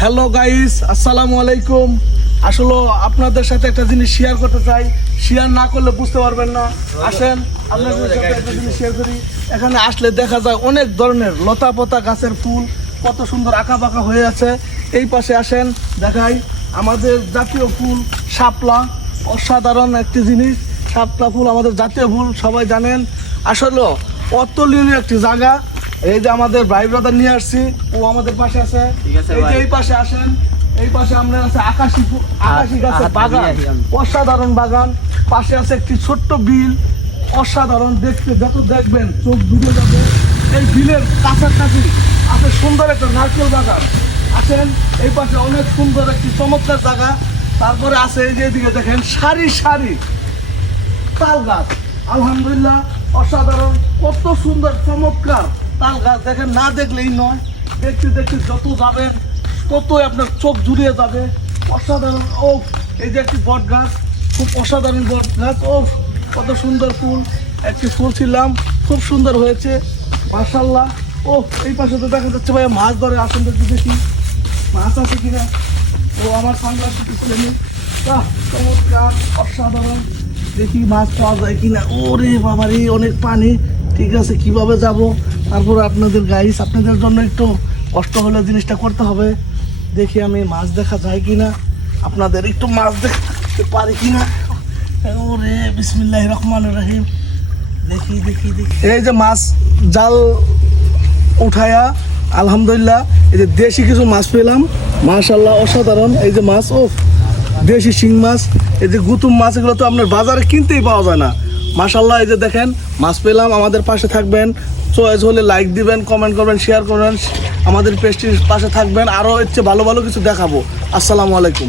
Hello guys, আসসালামু আলাইকুম। আসলে আপনাদের সাথে একটা জিনিস শেয়ার করতে চাই, শেয়ার না করলে বুঝতে পারবেন না। আসেন আপনাদের সাথে একটা জিনিস শেয়ার করি। এখানে আসলে দেখা যায় অনেক ধরনের লতা পাতা গাছের ফুল, কত সুন্দর আঁকা বাঁকা হয়ে আছে। এই পাশে আসেন, দেখাই আমাদের জাতীয় ফুল শাপলা। অসাধারণ একটি জিনিস, শাপলা ফুল আমাদের জাতীয় ফুল, সবাই জানেন। আসলে অতুলনীয় একটি জায়গা। এই যে আমাদের ভাই ব্রাদার নিয়ে আসছি, ও আমাদের পাশে আছে। এই যে এই পাশে আসেন, এই পাশে আমরা আছে আকাশি গাছের বাগান, অসাধারণ বাগান। পাশে আছে একটি ছোট্ট বিল, অসাধারণ দেখতে, যত দেখবেন চোখ ডুবে যাবে। এই বিলের কাছাকাছি আছে সুন্দর একটা নারকেল বাগান। আসেন, এই পাশে অনেক সুন্দর একটি চমৎকার জায়গা। তারপরে আছে এই যে এদিকে দেখেন সারি সারি তাল গাছ, আলহামদুলিল্লাহ অসাধারণ, কত সুন্দর চমৎকার তাল গাছ। দেখেন, না দেখলেই নয়, দেখতে দেখতে যত যাবেন ততই আপনার চোখ জুড়িয়ে যাবে। অসাধারণ। ও এই যে একটি বট গাছ, খুব অসাধারণ বট গাছ। ও কত সুন্দর ফুল, একটি ফুল ছিলাম, খুব সুন্দর হয়েছে মাশাআল্লাহ। ও এই পাশে তো দেখা যাচ্ছে ভাই মাছ ধরে, আসেন দেখি দেখি মাছ আছে কিনা। ও আমার সানগ্লাস খুলে নি, চমৎকার অসাধারণ, দেখি মাছ পাওয়া যায় কিনা। ওরে বাবা রে, অনেক পানি। ঠিক আছে, কিভাবে যাব? তারপরে আপনাদের গাইস, আপনাদের জন্য একটু কষ্ট হলে জিনিসটা করতে হবে। দেখি আমি মাছ দেখা যায় কিনা, আপনাদের একটু মাছ দেখতে পারি কিনা। ওরে বিসমিল্লাহির রহমানির রহিম। দেখি দেখি দেখি, এই যে মাছ জাল উঠায়া আলহামদুলিল্লাহ এই যে দেশি কিছু মাছ পেলাম, মাশাআল্লাহ অসাধারণ। এই যে মাছ, ও দেশি শিং মাছ, এই যে গুতুম মাছ, এগুলো তো আপনার বাজারে কিনতেই পাওয়া যায় না। মাশাআল্লাহ, এই যে দেখেন মাছ পেলাম। আমাদের পাশে থাকবেন, চয়েস হলে লাইক দিবেন, কমেন্ট করবেন, শেয়ার করবেন, আমাদের পেজটির পাশে থাকবেন। আরও হচ্ছে ভালো ভালো কিছু দেখাবো। আসসালামু আলাইকুম।